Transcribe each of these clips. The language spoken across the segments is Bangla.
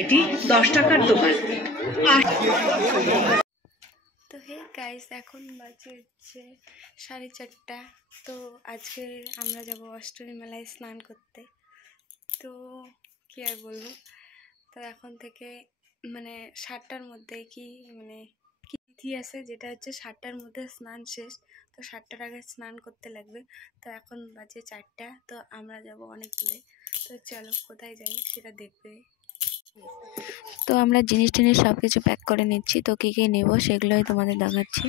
এটি 10 টাকার দোকান। তো হে গাইস, এখন বাজে হচ্ছে 4:30। তো আজকে আমরা যাব অষ্টমী মেলায় স্নান করতে। তো কি আর বলবো, তো এখন থেকে মানে 7টার মধ্যে কি তিথি আছে, যেটা হচ্ছে 7টার মধ্যে স্নান শেষ। তো 7টার আগে স্নান করতে লাগবে। তো এখন বাজে 4টা। তো আমরা যাব অনেক দূরে। তো চলো কোথায় যাই সেটা দেখবে। তো আমরা জিনিস টিনিস সব কিছু প্যাক করে নিচ্ছি। তো কী কী নেবো সেগুলোই তোমাদের দেখাচ্ছি।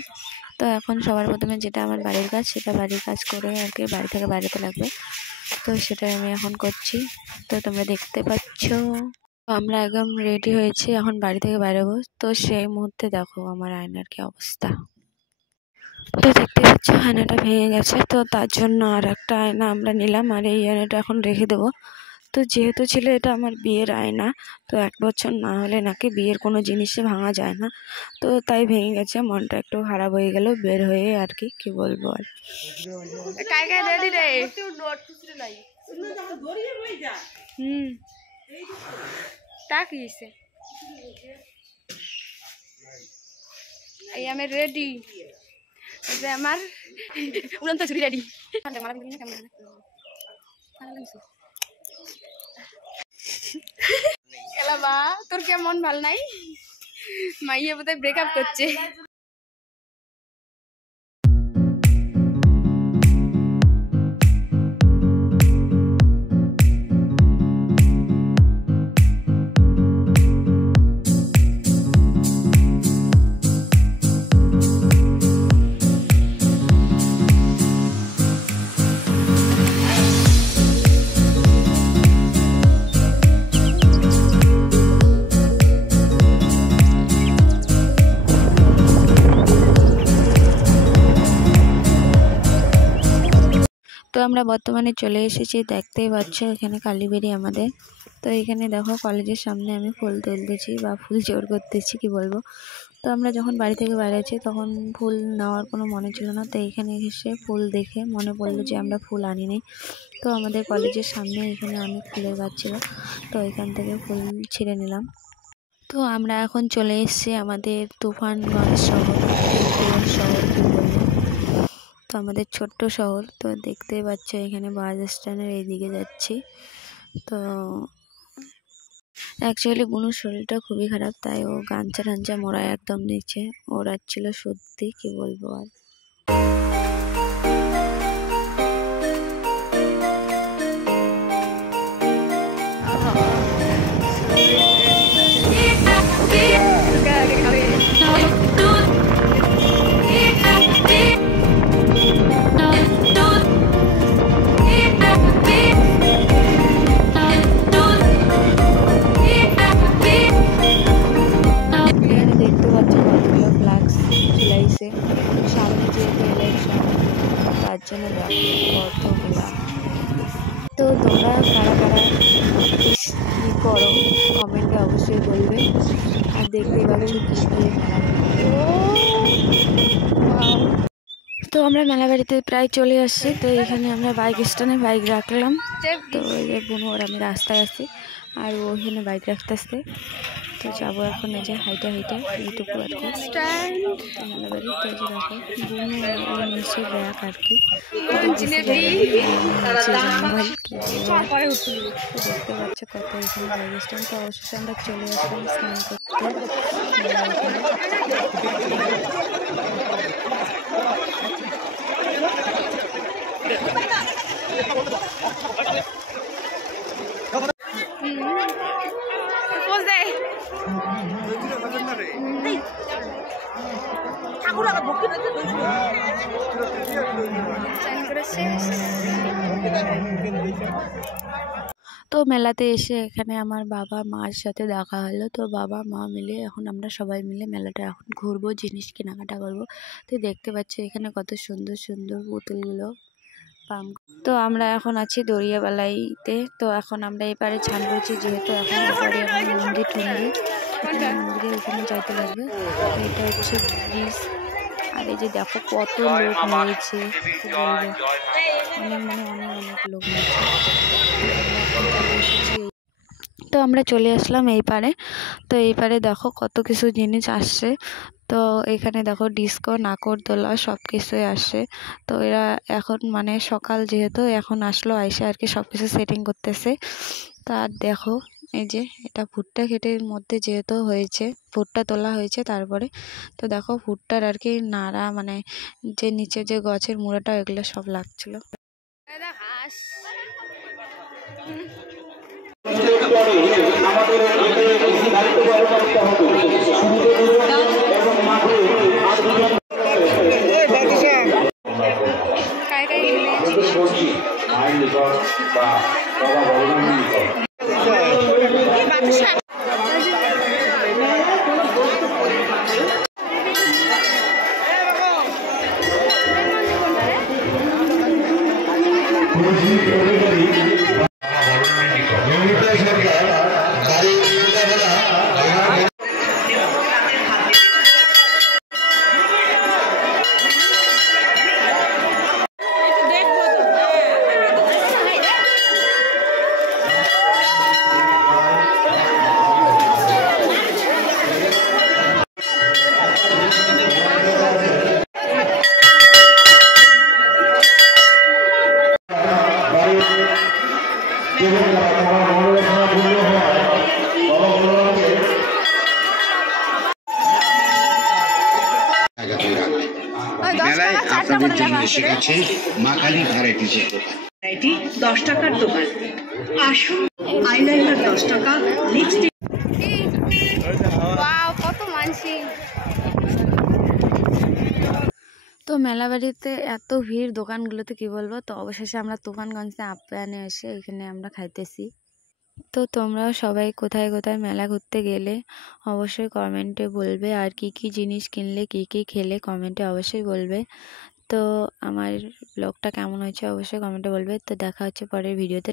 তো এখন সবার প্রথমে যেটা আমার বাড়ির কাজ, সেটা বাড়ির কাজ করে আর কি বাড়ি থেকে বাইরেতে লাগবে। তো সেটাই আমি এখন করছি। তো তোমরা দেখতে পাচ্ছ আমরা একদম রেডি হয়েছি, এখন বাড়ি থেকে বেরোবো। তো সেই মুহূর্তে দেখো আমার আয়নার কি অবস্থা। তো দেখতে পাচ্ছ আয়নাটা ভেঙে গেছে। তো তার জন্য আর একটা আয়না আমরা নিলাম, আর এই আয়নাটা এখন রেখে দেবো। তো যেহেতু ছিল এটা আমার বিয়ের আয়না, তো 1 বছর না হলে নাকি বিয়ের কোনো জিনিসই ভাঙা যায় না। তো তাই ভেঙে গেছে, মনটা একটু খারাপ হয়ে গেল বের হয়ে আর কি বলবো। আর এই আমি রেডি, আমার উড়ন্ত ছুরি রেডি। এলাবা তোর কেমন ভাল নাই? মাইয়া বোধহয় ব্রেকআপ করছে। তো আমরা বর্তমানে চলে এসেছি, দেখতেই পাচ্ছ এখানে কালীবেড়ি আমাদের। তো এখানে দেখো কলেজের সামনে আমি ফুল তুলতেছি বা ফুল জোর করতেছি কি বলবো। তো আমরা যখন বাড়ি থেকে বেরিয়েছি তখন ফুল নেওয়ার কোনো মনে ছিল না। তো এখানে এসে ফুল দেখে মনে পড়লো যে আমরা ফুল আনিনি। তো আমাদের কলেজের সামনে এখানে অনেক ফুলের গাছ ছিল, তো এখান থেকে ফুল ছিঁড়ে নিলাম। তো আমরা এখন চলে এসেছি আমাদের তুফানগঞ্জ শহর কি বলবো, তো আমাদের ছোট্ট শহর। তো দেখতেই পাচ্ছ এখানে বাস স্ট্যান্ডের এইদিকে যাচ্ছি। তো অ্যাকচুয়ালি বুনুর শরীরটা খুবই খারাপ, তাই ও গাঞ্চা টাঞ্চা মোড়া একদম নিচে ওড়াচ্ছিল, সত্যি কি বলবো। আর সামনে যেহেতু ইলেকশন, তার জন্য দেখো কত মেলা। তো তোমরা কারা কারা কী করো কমেন্টে অবশ্যই বলবে। আর দেখতেই পাচ্ছ কি দিয়ে তো আমরা মেলা বাড়িতে প্রায় চলে আসছি। তো এখানে আমরা বাইক স্ট্যান্ডে বাইক রাখলাম। তো এই যে বোন আর আমি রাস্তায় আসছি, আর ও এখানে বাইক রাখতে আসতে। তো যাবো এখন এই যে হাইটে এইটুকু আর কি মেলা বাড়ি। তো এই যে দেখো বোন ওর নিচে ব্যাগ আর কি দেখতে পাচ্ছে কত এখানে বাইক স্ট্যান্ড। তো অবশেষে আমরা চলে আসলাম স্নান করতে। তো মেলাতে এসে এখানে আমার বাবা মার সাথে দেখা হলো। তো বাবা মা মিলে এখন আমরা সবাই মিলে মেলাটা এখন ঘুরবো, জিনিস কেনাকাটা করবো। তো দেখতে পাচ্ছি এখানে কত সুন্দর সুন্দর পুতুলগুলো। তো আমরা এখন আছি দরিয়াবালাইতে। তো এখন আমরা এপারে ছান করছি, যেহেতু এখন এপারে এখন মন্দিরে ওখানে যাইতে লাগবে। তো এটা হচ্ছে ব্রিজ। আর এই যে দেখো কত লোক হয়েছে, অনেক অনেক লোক হয়েছে। তো আমরা চলে আসলাম এই পারে। তো এই পারে দেখো কত কিছু জিনিস আসছে। তো এখানে দেখো ডিস্কো, নাগরদোলা সব কিছুই আসছে। তো এরা এখন মানে সকাল যেহেতু এখন আসলো, আইসে আর কি সব কিছু সেটিং করতেছে। তা দেখো এই যে এটা ভুট্টা ক্ষেতের মধ্যে যেহেতু হয়েছে, ভুট্টা তোলা হয়েছে তারপরে। তো দেখো ভুট্টার আর কি নাড়া মানে যে নিচে যে গাছের মুড়াটা এগুলো সব লাগছিল। মেলায় আপনাদের জন্য এসে গেছে মা কালী ভ্যারাইটিস। এটি 10 টাকার দোকান। আসুন, আইলাইনার 10 টাকা, লিপস্টিক। কত মানসি। তো মেলা বাড়িতে এত ভিড় দোকানগুলোতে কি বলবো। তো অবশেষে আমরা তুফানগঞ্জে আপ্যায়নে এসে ওইখানে আমরা খাইতেছি। তো তোমরাও সবাই কোথায় কোথায় মেলা ঘুরতে গেলে অবশ্যই কমেন্টে বলবে, আর কি কি জিনিস কিনলে কি কি খেলে কমেন্টে অবশ্যই বলবে। তো আমার ব্লগটা কেমন হয়েছে অবশ্যই কমেন্টে বলবে। তো দেখা হচ্ছে পরের ভিডিওতে।